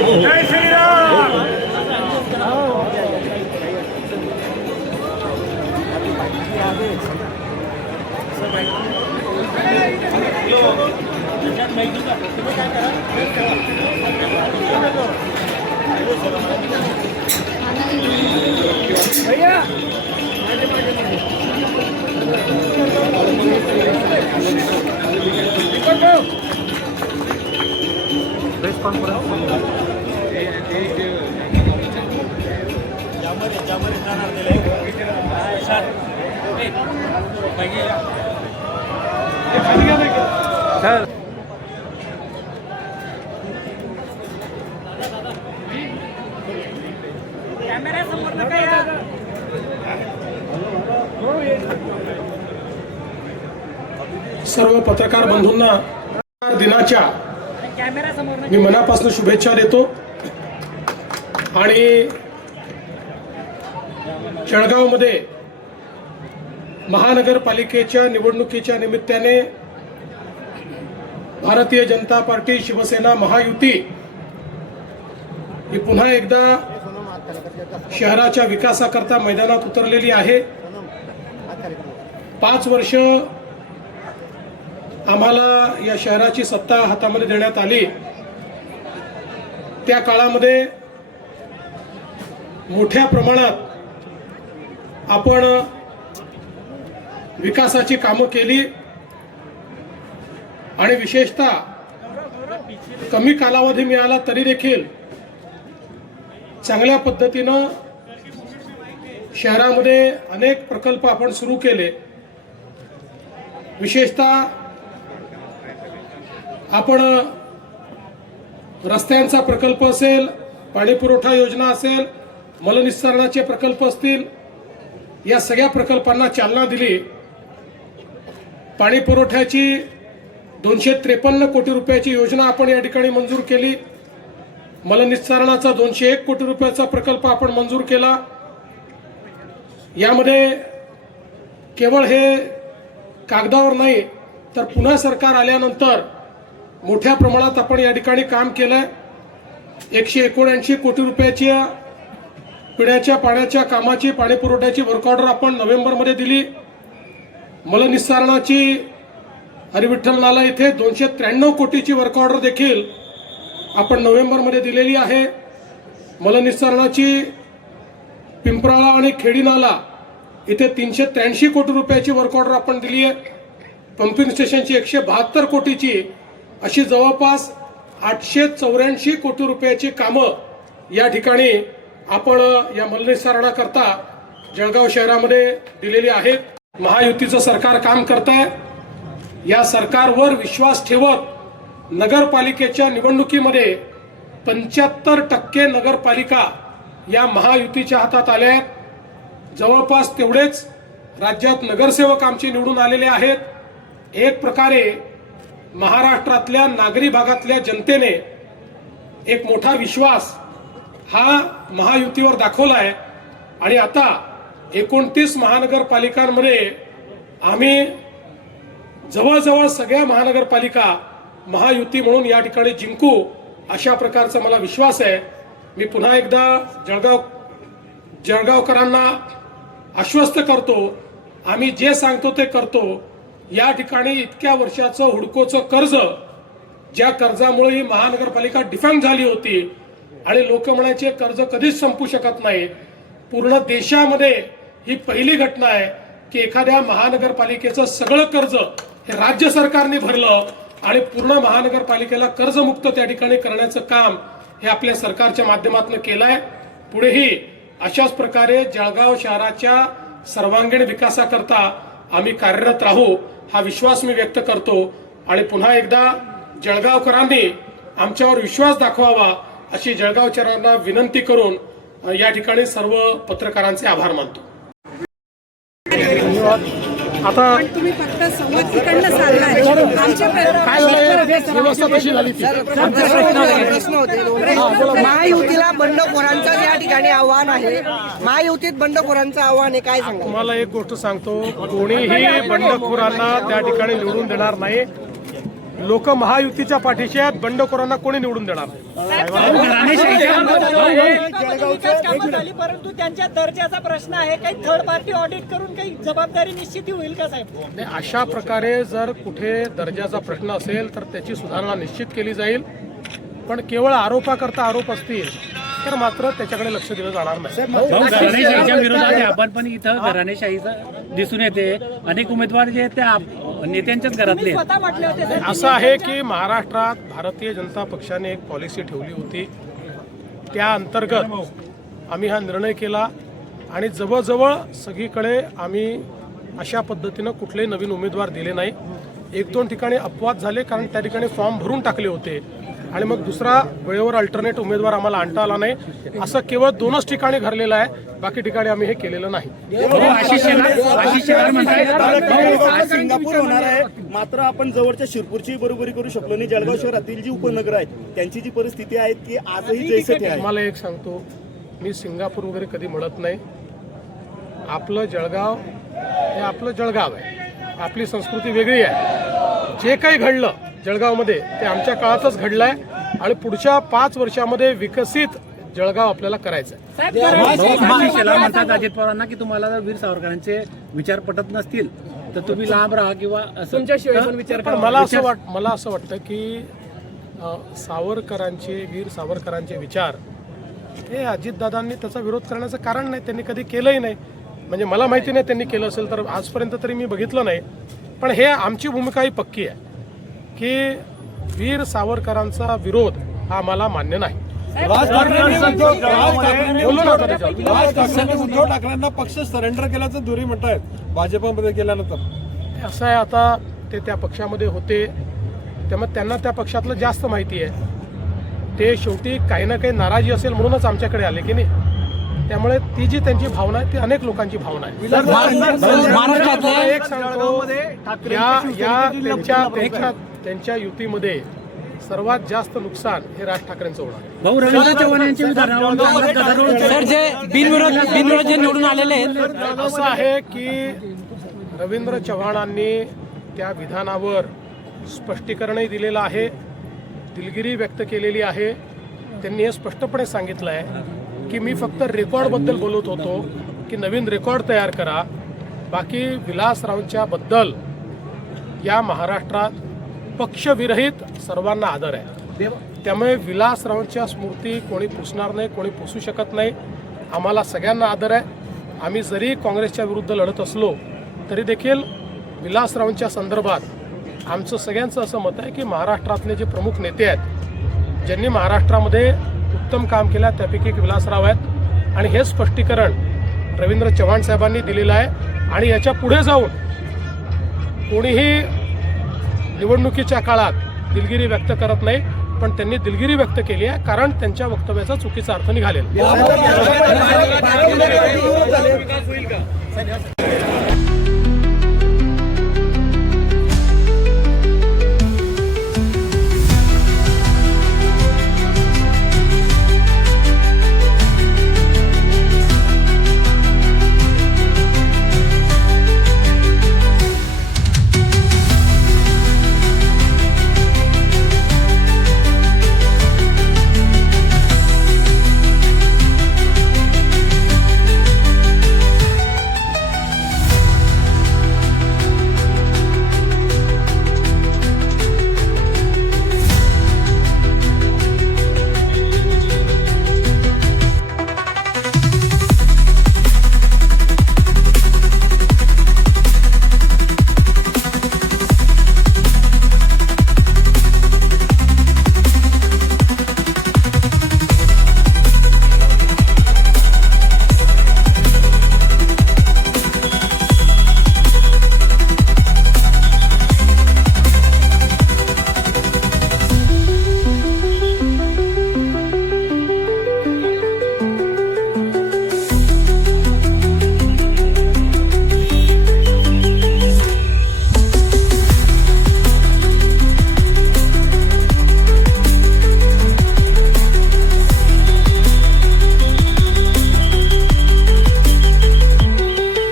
जय श्रीराम। भैया press conference sir camera समोर नका या। सर्व पत्रकार बंधूंना दिनाच्या मी मनापासून शुभेच्छा देतो आणि जळगावमध्ये महानगरपालिकेच्या निवडणुकीच्या निमित्ताने भारतीय जनता पार्टी शिवसेना महायुती ही पुन्हा एकदा शहराच्या विकासाकरता मैदानात उतरलेली आहे। 5 वर्ष आम्हाला या शहराची सत्ता हातामध्ये देण्यात आली। त्या काळामध्ये मोठ्या प्रमाणात आपण विकासाची कामं केली आणि विशेषतः कमी कालावधी मिळाला तरी देखील चांगल्या पद्धतीनं शहरामध्ये अनेक प्रकल्प आपण सुरू केले। विशेषतः आपण रस्त्यांचा प्रकल्प असेल, पाणी पुरवठा योजना असेल, मलनिस्सारणाचे प्रकल्प असतील, या सगळ्या प्रकल्पांना चालना दिली। पाणी पुरवठ्याची 253 कोटी रुपयाची योजना आपण या ठिकाणी मंजूर केली। मलनिस्सारणाचा 201 कोटी रुपयाचा प्रकल्प आपण मंजूर केला। यामध्ये केवळ हे कागदावर नाही तर पुन्हा सरकार आल्यानंतर मोठ्या प्रमाणात आपण या ठिकाणी काम केलंय। 179 कोटी रुपयाची पिण्याच्या पाण्याच्या कामाची पाणी पुरवठ्याची वर्क ऑर्डर आपण नोव्हेंबरमध्ये दिली। मलनिस्सारणाची हरिविठ्ठल नाला इथे 293 कोटीची वर्क ऑर्डर देखील आपण नोव्हेंबरमध्ये दिलेली आहे। मलनिस्सारणाची पिंपराळा आणि खेडी नाला इथे 383 कोटी रुपयाची वर्क ऑर्डर आपण दिली आहे। पंपिंग स्टेशनची 172 कोटीची अशी जवळपास 884 कोटी रुपयाची कामं या ठिकाणी आपण या मलनिस्सारणाकरता जळगाव शहरामध्ये दिलेली आहेत। महायुतीचं सरकार काम करत आहे। या सरकारवर विश्वास ठेवत नगरपालिकेच्या निवडणुकीमध्ये 75% नगरपालिका या महायुतीच्या हातात आल्या आहेत। जवळपास तेवढेच राज्यात नगरसेवक आमचे निवडून आलेले आहेत। एक प्रकारे महाराष्ट्रातल्या नागरी भागातल्या जनतेने एक मोठा विश्वास हा महायुतीवर दाखवला आहे आणि आता 29 महानगरपालिकांमध्ये आम्ही जवळजवळ सगळ्या महानगरपालिका महायुती म्हणून या ठिकाणी जिंकू अशा प्रकारचा मला विश्वास आहे। मी पुन्हा एकदा जळगावकरांना आश्वस्त करतो, आम्ही जे सांगतो ते करतो। या ठिकाणी इतक्या वर्षाचं हुडकोचं कर्ज, ज्या कर्जामुळे ही महानगरपालिका डिफॉल्ट झाली होती आणि लोक म्हणायचे कर्ज कधीच संपू शकत नाही, पूर्ण देशामध्ये ही पहिली घटना आहे की एखाद्या महानगरपालिकेचं सगळं कर्ज हे राज्य सरकारने भरलं आणि पूर्ण महानगरपालिकेला कर्जमुक्त त्या ठिकाणी करण्याचं काम हे आपल्या सरकारच्या माध्यमातून केलं आहे। पुढेही अशाच प्रकारे जळगाव शहराच्या सर्वांगीण विकासाकरता आम्ही कार्यरत राहू हा विश्वास मी व्यक्त करतो आणि पुन्हा एकदा जळगावकरांनी आमच्यावर विश्वास दाखवावा अशी जळगावकरांना विनंती करून या ठिकाणी सर्व पत्रकारांचे आभार मानतो. आता पण तुम्ही फक्त संवाद तिकडनं साधलाय. आमच्या काय झालंय, व्यवस्था कशी झाली ती प्रश्न होते. महायुतीला बंडखोरांचं या ठिकाणी आव्हान आहे. महायुतीत बंडखोरांचं आव्हान आहे, काय सांगा? तुम्हाला एक गोष्ट सांगतो, कोणीही बंडखोरांना त्या ठिकाणी निवडून देणार नाही. लोक महायुतीच्या पाठीशी आहेत, बंडखोरांना कोणी निवडून देणार नाही. कामं झाली, परंतु त्यांच्या दर्जाचा प्रश्न आहे. काही थर्ड पार्टी ऑडिट करून काही जबाबदारी निश्चिती होईल का साहेब? आणि अशा प्रकारे जर कुठे दर्जाचा प्रश्न असेल तर त्याची सुधारणा निश्चित केली जाईल. पण केवळ आरोपाकरता आरोप असतील तर मात्र त्याच्याकडे लक्ष दिलं जाणार नाही. घराणेशाहीच्या विरोधात आपण पण इथं घराणेशाहीचं दिसून येते. अनेक उमेदवार जे आहेत ते नेत्यांच्याच घरातले आहेत. स्वतः म्हटले होते साहेब. असं आहे की महाराष्ट्रात भारतीय जनता पक्षाने एक पॉलिसी ठेवली होती. त्या अंतर्गत आम्ही हा निर्णय केला आणि जवळजवळ सगळीकडे आम्ही अशा पद्धतीनं कुठलेही नवीन उमेदवार दिले नाही. 1-2 ठिकाणी अपवाद झाले, कारण त्या ठिकाणी फॉर्म भरून टाकले होते आणि मग दुसरा वेळेवर अल्टरनेट उमेदवार आम्हाला आणता आला नाही. असं केवळ 2च ठिकाणी घडलेलं आहे, बाकी ठिकाणी आम्ही हे केलेलं नाही. आशिष शेलार म्हणतात आज सिंगापूर होणार आहे, मात्र आपण जवळच्या शिरपूरची बरोबरी करू शकलो नाही. जळगाव शहरातील जी उपनगर आहेत त्यांची जी परिस्थिती आहे ती आजही जैसे थे आहे. तुम्हाला एक सांगतो, मी सिंगापूर वगैरे कधी म्हणत नाही. आपलं जळगाव हे आपलं जळगाव आहे. आपली संस्कृती वेगळी आहे. जे काही घडलं जळगावमध्ये ते आमच्या काळातच घडलंय आणि पुढच्या 5 वर्षामध्ये विकसित जळगाव आपल्याला करायचं आहे. आशिष शेलार म्हणतात अजित पवारांना की तुम्हाला जर वीर सावरकरांचे विचार पटत नसतील तर तुम्ही लांब राहा किंवा तुमच्याशिवाय पण विचार पण मला असं वाटतं की वीर सावरकरांचे विचार हे अजितदादांनी त्याचा विरोध करण्याचं कारण नाही. त्यांनी कधी केलंही नाही. म्हणजे मला माहिती नाही त्यांनी केलं असेल तर, आजपर्यंत तरी मी बघितलं नाही. पण हे आमची भूमिका ही पक्की आहे की वीर सावरकरांचा विरोध हा आम्हाला मान्य नाही. उद्धव ठाकरेंना पक्ष सरेंडर केल्याचं दुरी म्हणतायत भाजपमध्ये गेल्यानंतर. असं आहे, आता ते त्या पक्षामध्ये होते त्यामुळे त्यांना त्या पक्षातलं जास्त माहिती आहे. ते शेवटी काही ना काही नाराजी असेल म्हणूनच आमच्याकडे आले की नाही. त्यामुळे ती जी त्यांची भावना आहे ती अनेक लोकांची भावना आहे. एक सांगतो, त्यांच्या युतीमध्ये सर्वात जास्त नुकसान हे राज ठाकरेंचं होणार. भाऊ रवींद्र चव्हाण यांची सर, जे बिनविरोध जे निवडून आलेले आहेत, असं आहे की रवींद्र चव्हाणांनी त्या विधानावर स्पष्टीकरणही दिलेलं आहे, दिलगिरी व्यक्त केलेली आहे. त्यांनी हे स्पष्टपणे सांगितलं आहे की मी फक्त रेकॉर्डबद्दल बोलत होतो की नवीन रेकॉर्ड तयार करा. बाकी विलासरावांच्या बद्दल या महाराष्ट्रात पक्षविरहित सर्वांना आदर आहे. त्यामुळे विलासरावांच्या स्मृती कोणी पुसणार नाही, कोणी पुसू शकत नाही. आम्हाला सगळ्यांना आदर आहे. आम्ही जरी काँग्रेसच्या विरुद्ध लढत असलो तरी देखील विलासरावांच्या संदर्भात आमचं सगळ्यांचं असं मत आहे की महाराष्ट्रातले जे प्रमुख नेते आहेत, ज्यांनी महाराष्ट्रामध्ये उत्तम काम केलं, त्यापैकी एक विलासराव आहेत. आणि हे स्पष्टीकरण रवींद्र चव्हाण साहेबांनी दिलेलं आहे. आणि याच्या पुढे जाऊन कोणीही निवडणुकीच्या काळात दिलगिरी व्यक्त करत नाही, पण त्यांनी दिलगिरी व्यक्त केली आहे कारण त्यांच्या वक्तव्याचा चुकीचा अर्थ निघालेला.